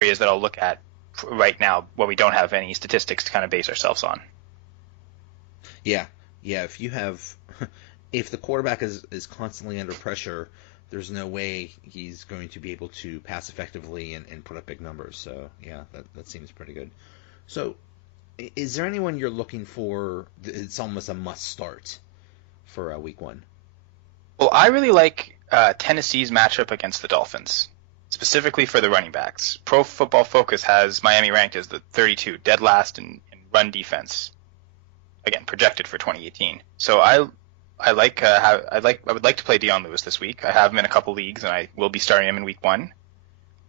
areas that I'll look at right now where we don't have any statistics to kind of base ourselves on. Yeah. If the quarterback is constantly under pressure, there's no way he's going to be able to pass effectively and put up big numbers. So, yeah, that seems pretty good. So, is there anyone you're looking for? It's almost a must start for week 1. Well, I really like Tennessee's matchup against the Dolphins, specifically for the running backs. Pro Football Focus has Miami ranked as the 32, dead last in run defense. Again, projected for 2018. So I would like to play Dion Lewis this week. I have him in a couple leagues, and I will be starting him in week 1.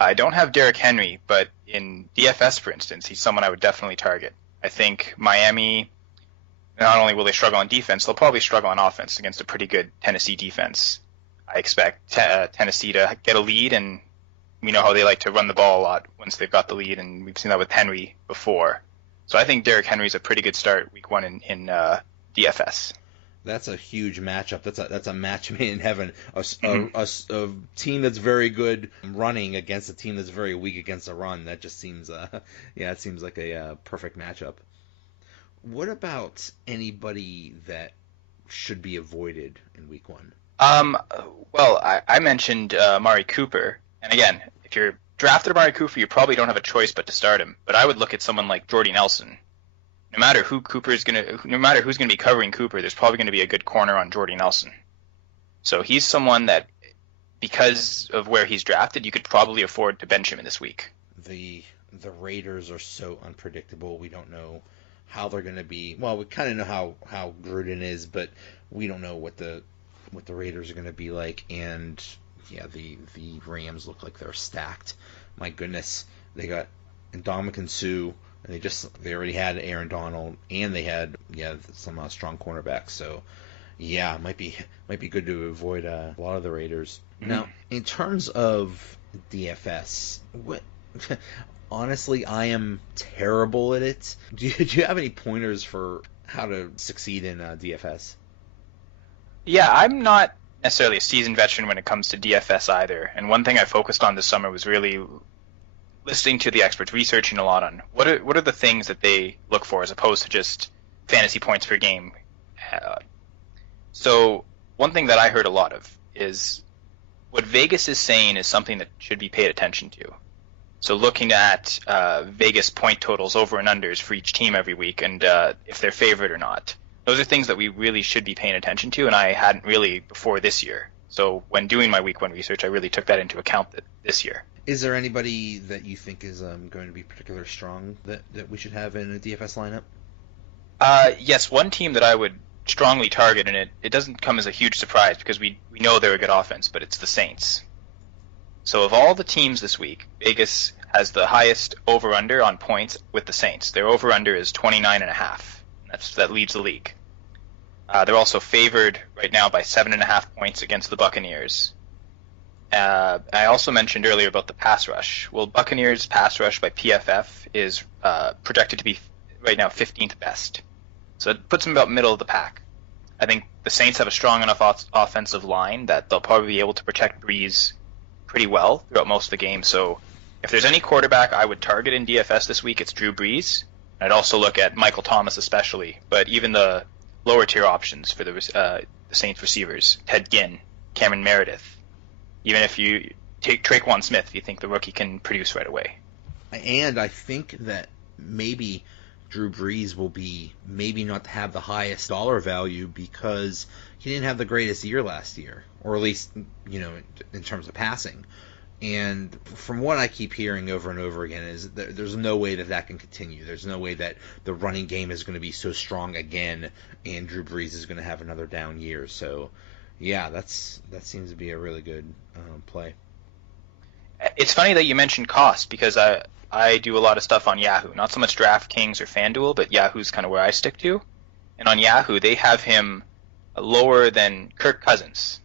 I don't have Derrick Henry, but in DFS, for instance, he's someone I would definitely target. I think Miami, not only will they struggle on defense, they'll probably struggle on offense against a pretty good Tennessee defense. I expect Tennessee to get a lead, and we know how they like to run the ball a lot once they've got the lead, and we've seen that with Henry before. So I think Derrick Henry's a pretty good start week 1 in DFS. That's a huge matchup. That's a match made in heaven. A team that's very good running against a team that's very weak against a run. That just seems, it seems like a perfect matchup. What about anybody that should be avoided in week 1? Well, I mentioned Amari Cooper, and again, if you're drafted Amari Cooper, you probably don't have a choice but to start him. But I would look at someone like Jordy Nelson. No matter who's gonna be covering Cooper, there's probably gonna be a good corner on Jordy Nelson. So he's someone that, because of where he's drafted, you could probably afford to bench him in this week. The Raiders are so unpredictable. We don't know how they're gonna be. Well, we kind of know how Gruden is, but we don't know what the Raiders are gonna be like. And yeah, the Rams look like they're stacked. My goodness, they got Ndamukong Suh. And they already had Aaron Donald, and they had some strong cornerbacks. So yeah, it might be good to avoid a lot of the Raiders. Mm-hmm. Now, in terms of DFS, honestly, I am terrible at it. Do you have any pointers for how to succeed in DFS? Yeah, I'm not necessarily a seasoned veteran when it comes to DFS either. And one thing I focused on this summer was really listening to the experts, researching a lot on what are the things that they look for as opposed to just fantasy points per game. So one thing that I heard a lot of is what Vegas is saying is something that should be paid attention to. So looking at Vegas point totals, over and unders for each team every week, and if they're favored or not. Those are things that we really should be paying attention to, and I hadn't really before this year. So when doing my week 1 research, I really took that into account this year. Is there anybody that you think is going to be particularly strong that we should have in a DFS lineup? Yes, one team that I would strongly target, and it doesn't come as a huge surprise because we know they're a good offense, but it's the Saints. So of all the teams this week, Vegas has the highest over-under on points with the Saints. Their over-under is 29.5. That leads the league. They're also favored right now by 7.5 points against the Buccaneers. I also mentioned earlier about the pass rush. Well, Buccaneers' pass rush by PFF is projected to be right now 15th best. So it puts them about middle of the pack. I think the Saints have a strong enough offensive line that they'll probably be able to protect Breeze pretty well throughout most of the game. So if there's any quarterback I would target in DFS this week, it's Drew Brees. I'd also look at Michael Thomas especially, but even the lower tier options for the Saints receivers, Ted Ginn, Cameron Meredith. Even if you take Traquan Smith, if you think the rookie can produce right away. And I think that maybe Drew Brees will be maybe not have the highest dollar value because he didn't have the greatest year last year, or at least, in terms of passing. And from what I keep hearing over and over again is there's no way that can continue. There's no way that the running game is going to be so strong again, and Drew Brees is going to have another down year. So, yeah, that seems to be a really good play. It's funny that you mentioned cost because I do a lot of stuff on Yahoo. Not so much DraftKings or FanDuel, but Yahoo's kind of where I stick to. And on Yahoo, they have him lower than Kirk Cousins.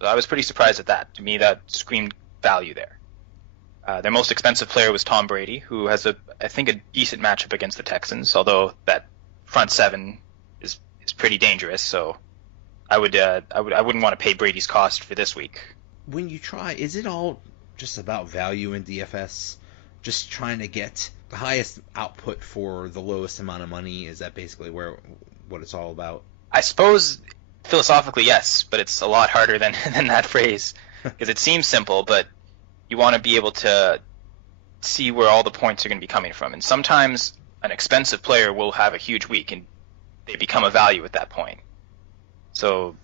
So I was pretty surprised at that. To me, that screamed value there. Their most expensive player was Tom Brady, who has I think a decent matchup against the Texans, although that front seven is pretty dangerous. So I wouldn't want to pay Brady's cost for this week. When you try, is it all just about value in DFS? just trying to get the highest output for the lowest amount of money? Is that basically what it's all about? I suppose philosophically, yes, but it's a lot harder than that phrase, because it seems simple, but you want to be able to see where all the points are going to be coming from. And sometimes an expensive player will have a huge week, and they become a value at that point. So,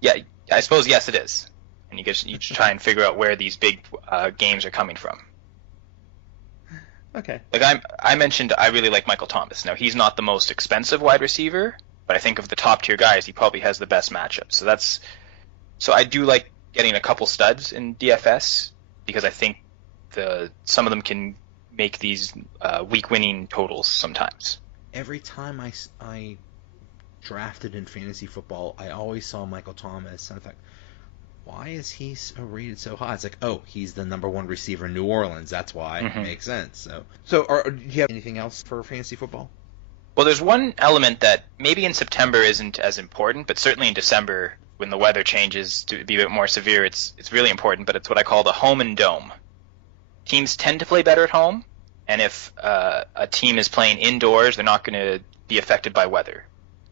yeah, I suppose yes, it is. And you try and figure out where these big games are coming from. Okay. Like I mentioned, I really like Michael Thomas. Now, he's not the most expensive wide receiver, but I think of the top tier guys, he probably has the best matchup. So I do like getting a couple studs in DFS, because I think some of them can make these week winning totals sometimes. Every time I drafted in fantasy football, I always saw Michael Thomas, and I thought, why is he rated so high? It's like, oh, he's the number one receiver in New Orleans. That's why. It makes sense. So do you have anything else for fantasy football? Well, there's one element that maybe in September isn't as important, but certainly in December, when the weather changes to be a bit more severe, it's really important, but it's what I call the home and dome. Teams tend to play better at home, and if a team is playing indoors, they're not going to be affected by weather.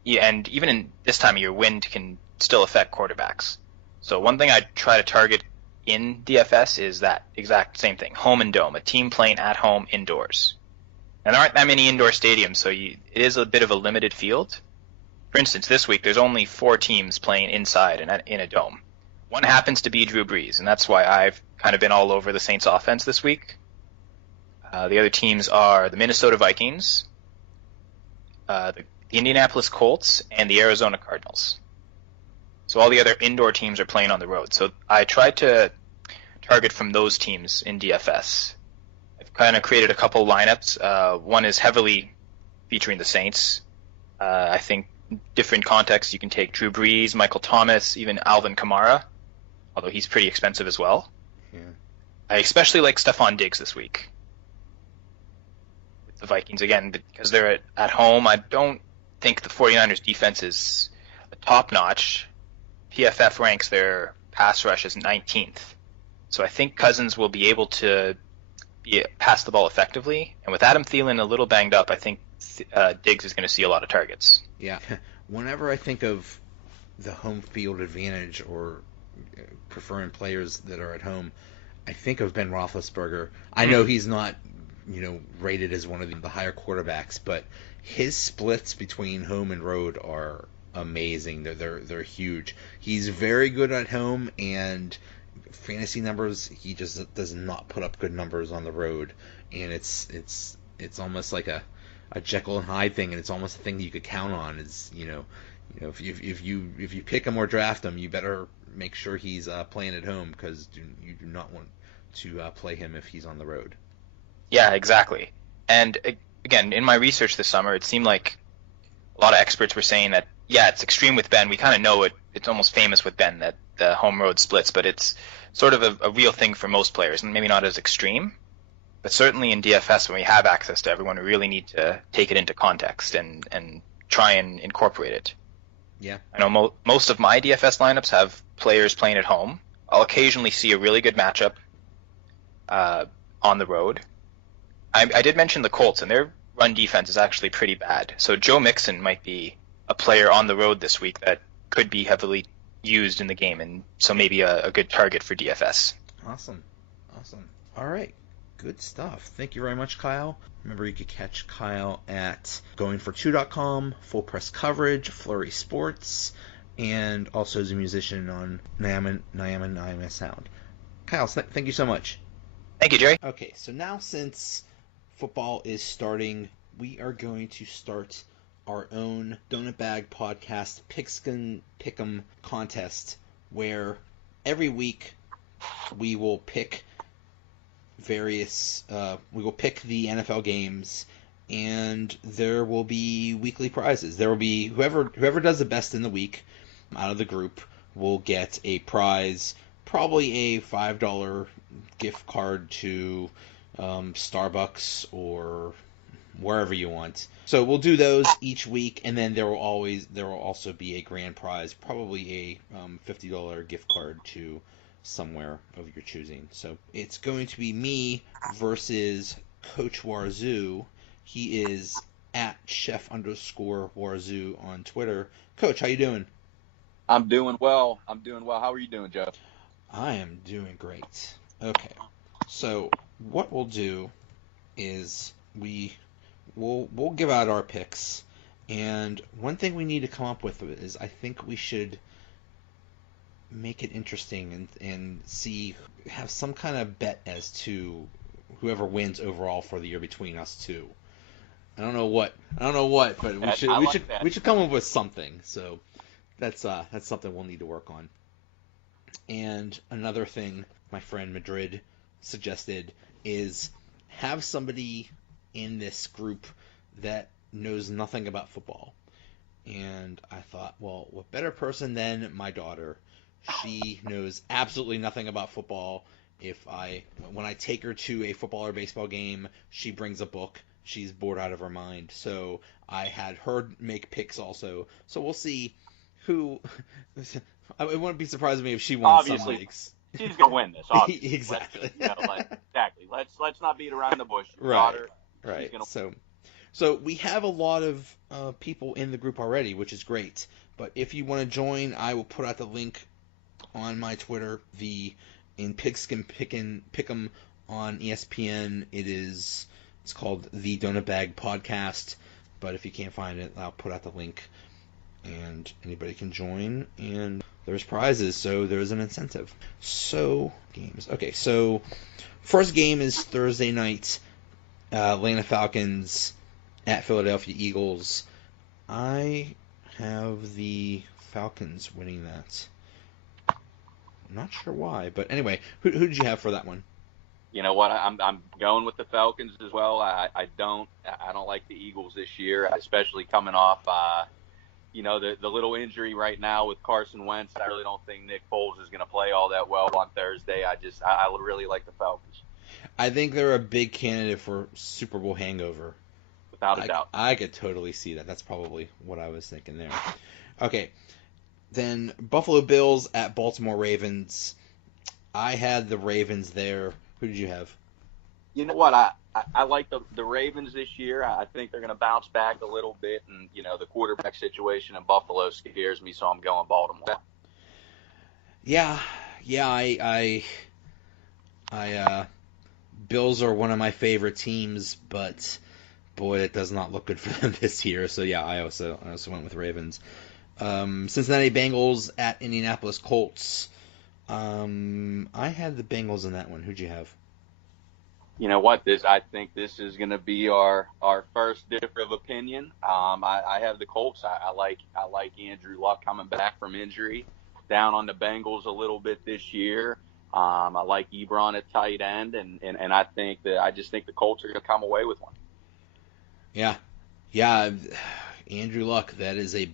Yeah, and even in this time of year, wind can still affect quarterbacks. So one thing I try to target in DFS is that exact same thing, home and dome, a team playing at home indoors. And there aren't that many indoor stadiums, so it is a bit of a limited field. For instance, this week there's only 4 teams playing inside in a dome. One happens to be Drew Brees, and that's why I've kind of been all over the Saints offense this week. The other teams are the Minnesota Vikings, the Indianapolis Colts, and the Arizona Cardinals. So all the other indoor teams are playing on the road. So I tried to target from those teams in DFS. I've kind of created a couple lineups. One is heavily featuring the Saints. I think different contexts, you can take Drew Brees, Michael Thomas, even Alvin Kamara, although he's pretty expensive as well. Yeah. I especially like Stephon Diggs this week with the Vikings, again, because they're at home. I don't think the 49ers defense is top-notch. PFF ranks their pass rush as 19th. So I think Cousins will be able to pass the ball effectively. And with Adam Thielen a little banged up, I think Diggs is going to see a lot of targets. Yeah. Whenever I think of the home field advantage or preferring players that are at home, I think of Ben Roethlisberger. I know he's not, rated as one of the higher quarterbacks, but his splits between home and road are amazing. They're huge. He's very good at home, and fantasy numbers, he just does not put up good numbers on the road. And it's almost like a Jekyll and Hyde thing, and it's almost a thing that you could count on. Is if you pick him or draft him, you better make sure he's playing at home, because you do not want to play him if he's on the road. Yeah, exactly. And again, in my research this summer, it seemed like a lot of experts were saying that, yeah, it's extreme with Ben. We kind of know it. It's almost famous with Ben, that the home road splits, but it's sort of a real thing for most players, and maybe not as extreme. But certainly in DFS, when we have access to everyone, we really need to take it into context and try and incorporate it. Yeah. I know most of my DFS lineups have players playing at home. I'll occasionally see a really good matchup on the road. I did mention the Colts, and their run defense is actually pretty bad. So Joe Mixon might be a player on the road this week that could be heavily used in the game, and so maybe a good target for DFS. Awesome. All right. Good stuff. Thank you very much, Kyle. Remember, you could catch Kyle at goingfor2.com, Full Press Coverage, Flurry Sports, and also as a musician on Nyama Sound. Kyle, thank you so much. Thank you, Jerry. Okay, so now since football is starting, we are going to start our own Donut Bag Podcast Pick'em contest, where every week we will pick the NFL games, and there will be weekly prizes. There will be whoever does the best in the week out of the group will get a prize, probably a $5 gift card to Starbucks or wherever you want. So we'll do those each week, and then there will also be a grand prize, probably a $50 gift card to somewhere of your choosing. So it's going to be me versus Coach Warzu. He is at chef_Warzu on Twitter. Coach, how you doing? I'm doing well. How are you doing, Joe? I am doing great. Okay, so what we'll do is we'll give out our picks, and one thing we need to come up with is I think we should make it interesting and have some kind of bet as to whoever wins overall for the year between us two. I don't know what, but we should come up with something. So that's something we'll need to work on. And another thing my friend Madrid suggested is have somebody in this group that knows nothing about football. And I thought, well, what better person than my daughter? She knows absolutely nothing about football. When I take her to a football or baseball game, she brings a book. She's bored out of her mind. So I had her make picks also. So we'll see who. I wouldn't be surprised me if she won some weeks. She's gonna win this. Obviously. Exactly. Exactly. Let's not beat around the bush. Right. Right. So we have a lot of people in the group already, which is great. But if you want to join, I will put out the link on my Twitter. In Pigskin Pick'em on ESPN, it's called the Donut Bag Podcast. But if you can't find it, I'll put out the link, and anybody can join. And there's prizes, so there's an incentive. So games. Okay, so first game is Thursday night. Atlanta Falcons at Philadelphia Eagles. I have the Falcons winning that. I'm not sure why, but anyway, who did you have for that one? You know what? I'm going with the Falcons as well. I don't like the Eagles this year, especially coming off the little injury right now with Carson Wentz. I really don't think Nick Foles is going to play all that well on Thursday. I really like the Falcons. I think they're a big candidate for Super Bowl hangover. Without a doubt. I could totally see that. That's probably what I was thinking there. Okay. Then Buffalo Bills at Baltimore Ravens. I had the Ravens there. Who did you have? You know what? I like the Ravens this year. I think they're going to bounce back a little bit. And, the quarterback situation in Buffalo scares me, so I'm going Baltimore. Yeah, Bills are one of my favorite teams, but boy, it does not look good for them this year. So yeah, I also went with Ravens. Cincinnati Bengals at Indianapolis Colts. I had the Bengals in that one. Who'd you have? You know what? I think this is going to be our first difference of opinion. I have the Colts. I like Andrew Luck coming back from injury. Down on the Bengals a little bit this year. I like Ebron at tight end, and I just think the Colts are going to come away with one. Yeah, Andrew Luck. That's a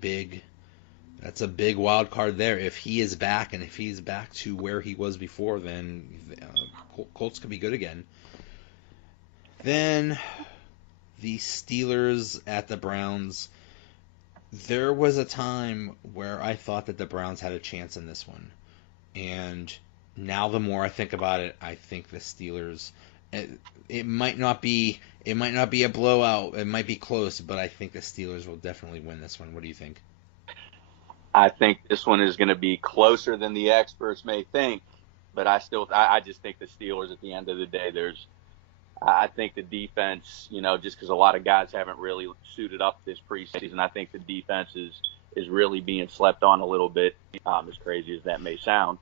big wild card there. If he is back, and if he's back to where he was before, then Colts could be good again. Then the Steelers at the Browns. There was a time where I thought that the Browns had a chance in this one, and now the more I think about it, I think the Steelers. It might not be a blowout. It might be close, but I think the Steelers will definitely win this one. What do you think? I think this one is going to be closer than the experts may think, but I just think the Steelers at the end of the day. I think the defense, just because a lot of guys haven't really suited up this preseason, I think the defense is really being slept on a little bit, as crazy as that may sound.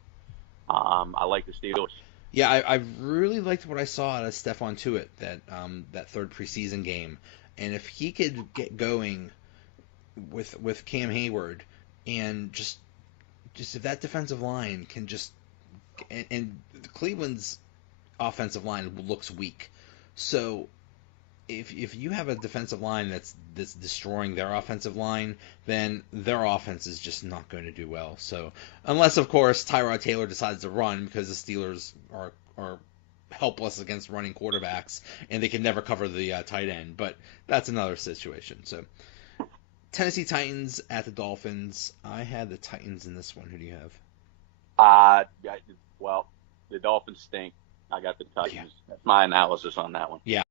I like the Steelers. Yeah, I really liked what I saw out of Stephon Tuitt, that third preseason game. And if he could get going with Cam Hayward, and just if that defensive line can and Cleveland's offensive line looks weak. So if you have a defensive line that's destroying their offensive line, then their offense is just not going to do well. So unless, of course, Tyrod Taylor decides to run, because the Steelers are helpless against running quarterbacks, and they can never cover the tight end. But that's another situation. So Tennessee Titans at the Dolphins. I had the Titans in this one. Who do you have? well, the Dolphins stink. I got the Titans. That's my analysis on that one. Yeah,